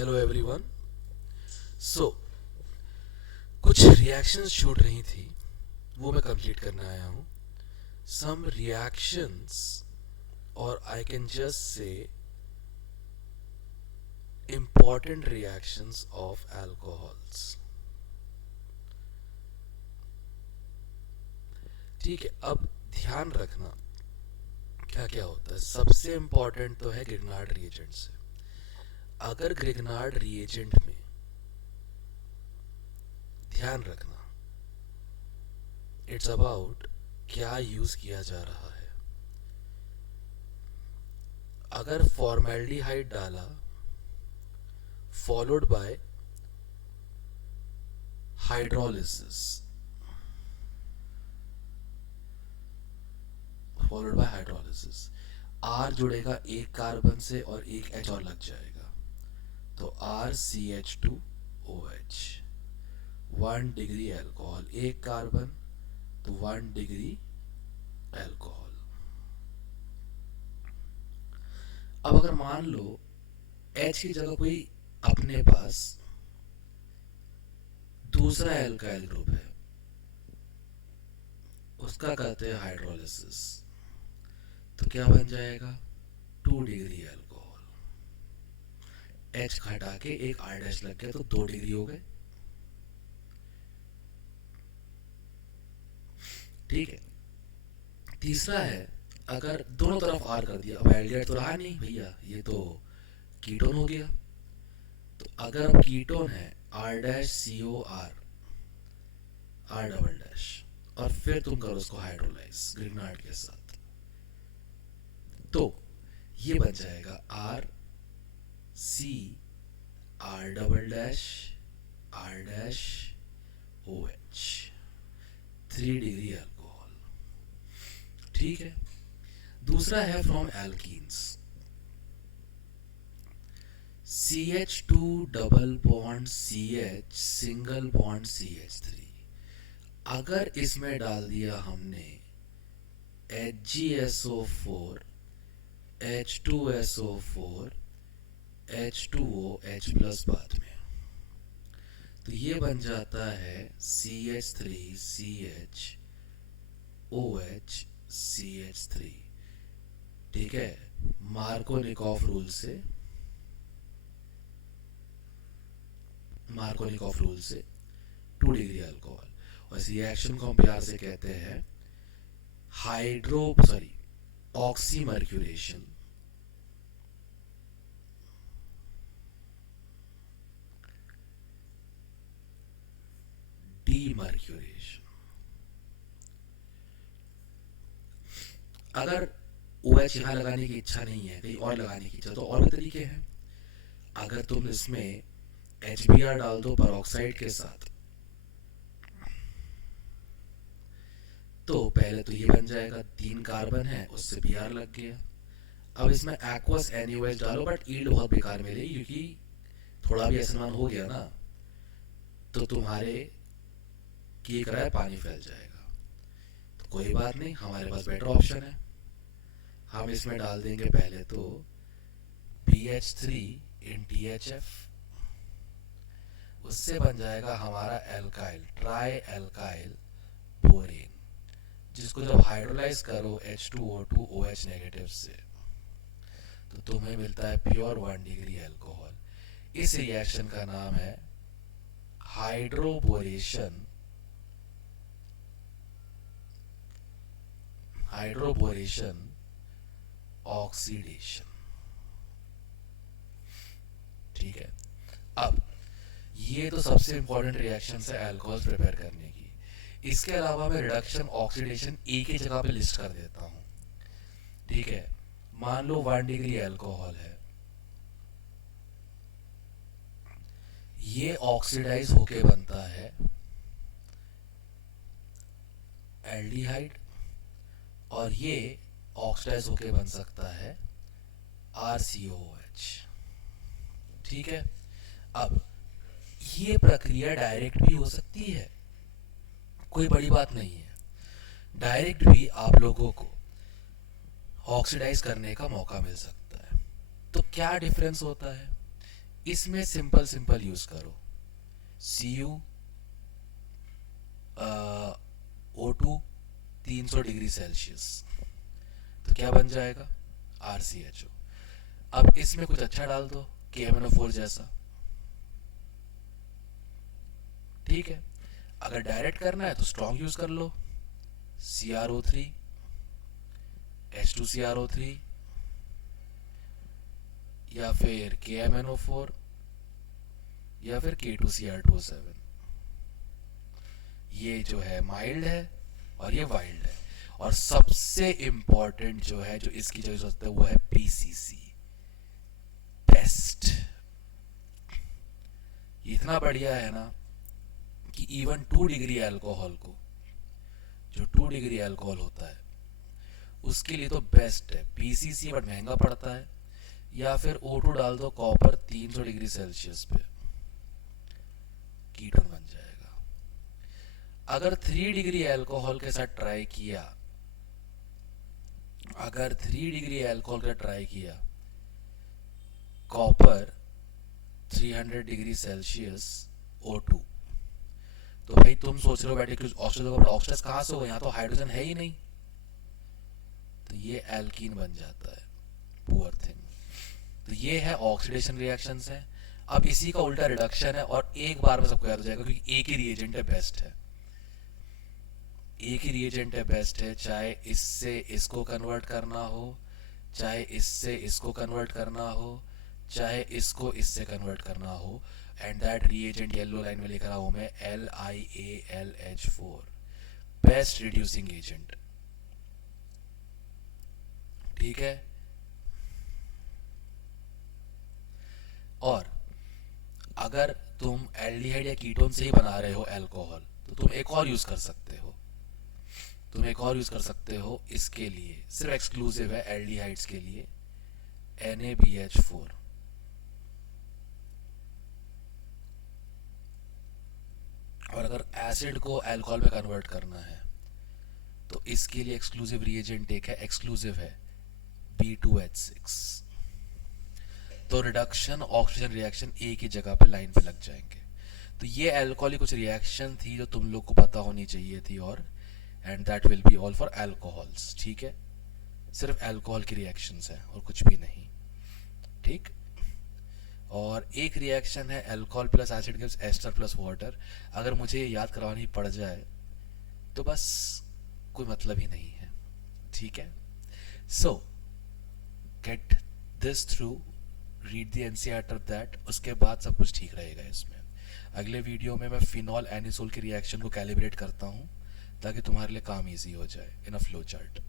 Hello everyone. सो कुछ reactions छूट रही थी, वो मैं कंप्लीट करने आया हूँ। सम रिएक्शंस, और I can just say important reactions of alcohols. ठीक है, अब ध्यान रखना क्या क्या होता है। सबसे इम्पॉर्टेंट तो है ग्रिग्नार्ड रिएजेंट से। अगर ग्रिग्नार्ड रिएजेंट में ध्यान रखना, इट्स अबाउट क्या यूज किया जा रहा है। अगर फॉर्मेल्डिहाइड डाला फॉलोड बाय हाइड्रोलिसिस, आर जुड़ेगा एक कार्बन से और एक एच और लग जाएगा, तो R C H two O H. 1 degree alcohol, एक कार्बन तो 1 डिग्री एल्कोहल। अब अगर मान लो एच की जगह कोई अपने पास दूसरा एल्काइल ग्रुप है, उसका करते हैं हाइड्रोलिसिस, तो क्या बन जाएगा 2 डिग्री एल्कोहल। एच हटा के एक आर डैश लग गया तो 2 डिग्री हो गए। ठीक है। तीसरा है, अगर दोनों तरफ आर कर दिया, अब एल्डिहाइड तो रहा नहीं भैया, ये तो कीटोन हो गया। तो अगर अब कीटोन है R dash C O R, R double dash, और फिर तुम करो उसको हाइड्रोलाइज ग्रिग्नार्ड के साथ, तो ये बन जाएगा R C R double dash O H, 3 degree alcohol. ठीक है। दूसरा है from alkenes, CH2 double bond CH single bond CH3। अगर इसमें डाल दिया हमने HgSO4 H2SO4 H2O H plus बाद में, तो ये बन जाता है CH3CH OH CH3। ठीक है। मार्कोनिकॉफ रूल से 2 डिग्री अल्कोहल। और इस रिएक्शन को हम प्यार से कहते हैं ऑक्सीमर्क्यूरेशन डीमर्क्यूरेशन। अगर OH यहां लगाने की इच्छा नहीं है, कहीं और लगाने की इच्छा, तो और भी तरीके हैं। अगर तुम इसमें HBr डाल दो परऑक्साइड के साथ, तो पहले तो ये बन जाएगा 3 कार्बन है, उससे Br लग गया। अब इसमें एक्वस NaOH डालो, बट ईल्ड बहुत बेकार मिलेगी, क्योंकि थोड़ा भी असमान हो गया ना तो तुम्हारे की कराए पानी फैल जाएगा। तो कोई बात नहीं, हमारे पास बेटर ऑप्शन है। हम इसमें डाल देंगे पहले तो BH3 इन THF, उससे बन जाएगा हमारा एल्काइल, ट्राई एल्काइल बोरेन, जिसको जब हाइड्रोलाइज करो H2O2 OH नेगेटिव से, तो तुम्हें मिलता है प्योर 1 डिग्री एल्कोहल। इस रिएक्शन का नाम है हाइड्रोबोरेशन ऑक्सीडेशन। ठीक है। अब ये तो सबसे इंपॉर्टेंट रिएक्शन है अल्कोहल प्रिपेयर करने की। इसके अलावा मैं रिडक्शन ऑक्सीडेशन एक ही जगह पे लिस्ट कर देता हूं। ठीक है। मान लो 1 डिग्री एल्कोहल है, ये ऑक्सीडाइज होके बनता है एल्डिहाइड, और ये ऑक्सीडाइज होके बन सकता है RCOH। ठीक है। अब ये प्रक्रिया डायरेक्ट भी हो सकती है, कोई बड़ी बात नहीं है। डायरेक्ट भी आप लोगों को ऑक्सीडाइज करने का मौका मिल सकता है। तो क्या डिफरेंस होता है? इसमें सिंपल सिंपल यूज करो, Cu O2 300 डिग्री सेल्सियस, तो क्या बन जाएगा RCHO। अब इसमें कुछ अच्छा डाल दो KMnO4 जैसा, ठीक है। अगर डायरेक्ट करना है तो स्ट्रॉन्ग यूज कर लो, CrO3 H2CrO3 या फिर KMnO4 या फिर K2Cr2O7। ये जो है माइल्ड है और ये वाइल्ड है। और सबसे इंपॉर्टेंट जो है, जो इसकी चॉइस होता है, वो है PCC बेस्ट। इतना बढ़िया है ना कि इवन 2 डिग्री अल्कोहल को, जो 2 डिग्री अल्कोहल होता है उसके लिए तो बेस्ट है PCC, बट महंगा पड़ता है। या फिर O2 डाल दो कॉपर 300 डिग्री सेल्सियस पे, कीटोन बन जाएगा। अगर 3 डिग्री अल्कोहल के साथ ट्राई किया, अगर 3 डिग्री अल्कोहल का ट्राई किया, कॉपर 300 डिग्री सेल्सियस O2, तो भाई तुम सोच रहे हो बैठे कि ऑक्सीजन कहां से होगा, यहाँ तो हाइड्रोजन है ही नहीं, तो ये एल्कीन बन जाता है, पुअर थिंग। तो ये है ऑक्सीडेशन रिएक्शंस हैं। अब इसी का उल्टा रिडक्शन है, और एक बार में सबको याद हो जाएगा क्योंकि एक ही रिएजेंट है, बेस्ट है, एक ही रिएजेंट है, बेस्ट है। चाहे इससे इसको कन्वर्ट करना हो, चाहे इससे इसको कन्वर्ट करना हो, चाहे इसको इससे कन्वर्ट करना हो, and that reagent yellow line में लिख रहा हूं मैं LiAlH4, बेस्ट रिड्यूसिंग एजेंट, ठीक है। और अगर तुम एल्डिहाइड या कीटोन से ही बना रहे हो अल्कोहल, तो तुम एक और यूज कर सकते हो, तुम एक और यूज कर सकते हो इसके लिए, सिर्फ एक्सक्लूसिव है एल्डिहाइड्स के लिए, NaBH4। और अगर एसिड को अल्कोहल में कन्वर्ट करना है तो इसके लिए एक्सक्लूसिव रिएजेंट एक है, एक्सक्लूसिव है B2H6। तो रिडक्शन ऑक्सीजन रिएक्शन एक ही जगह पे लाइन पे लग जाएंगे। तो ये अल्कोहल की कुछ रिएक्शन थी जो तुम लोग को पता होनी चाहिए थी, और and that will be all for alcohols, ठीक है। सिर्फ अल्कोहल की रिएक्शंस है और कुछ भी नहीं, ठीक। और एक रिएक्शन है alcohol plus acid gives ester plus water. अगर मुझे याद करवानी पड़ जाए तो बस कोई मतलब ही नहीं है, ठीक है। सो get this through, read the NCERT of that, उसके बाद सब कुछ ठीक रहेगा इसमें। अगले वीडियो में मैं फिनॉल एनिसोल के रिएक्शन को कैलिब्रेट करता हूँ ताकि तुम्हारे लिए काम इजी हो जाए इन अ फ्लो चार्ट।